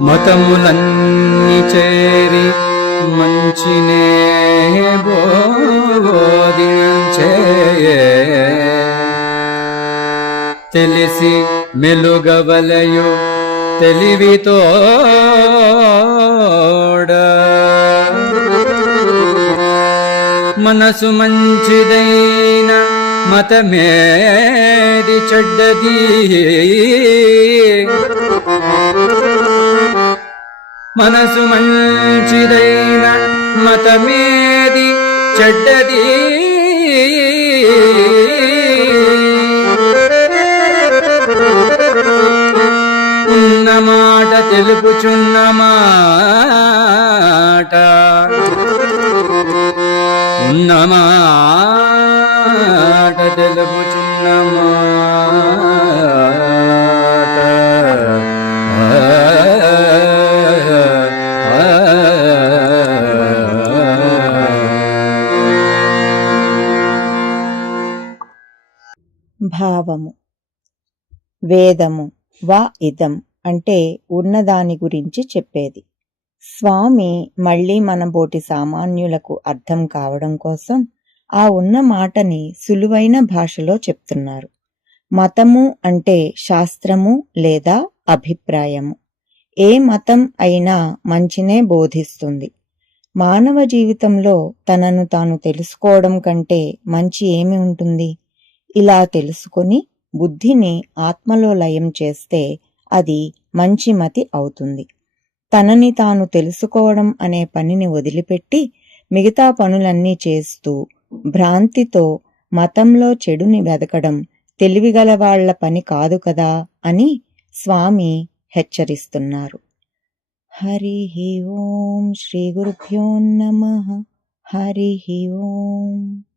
మతములన్నీ చేరి మంచినే బోధించే తెలిసి మెలుగవలయు తెలివితోడ మనసు మంచిదైన మతమేది చెడ్డది మనసు మంచిదైన మతమేది చెడ్డది ఉన్న మాట తెలుపుచున్న మాట ఉన్న మాట తెలుపుచున్న మాట భావము. వేదము వా ఇదం అంటే ఉన్నదాని గురించి చెప్పేది. స్వామి మళ్ళీ మన బోటి సామాన్యులకు అర్థం కావడం కోసం ఆ ఉన్న మాటని సులువైన భాషలో చెప్తున్నారు. మతము అంటే శాస్త్రము లేదా అభిప్రాయము. ఏ మతం అయినా మంచినే బోధిస్తుంది. మానవ జీవితంలో తనను తాను తెలుసుకోవడం కంటే మంచి ఏమి ఉంటుంది? ఇలా తెలుసుకొని బుద్ధిని ఆత్మలో లయం చేస్తే అది మంచి మతి అవుతుంది. తనని తాను తెలుసుకోవడం అనే పనిని వదిలిపెట్టి మిగతా పనులన్నీ చేస్తూ భ్రాంతితో మతంలో చెడుని వెదకడం తెలివిగలవాళ్ల పని కాదు కదా అని స్వామి హెచ్చరిస్తున్నారు. హరి ఓం. శ్రీ గురుభ్యో నమః. హరి ఓం.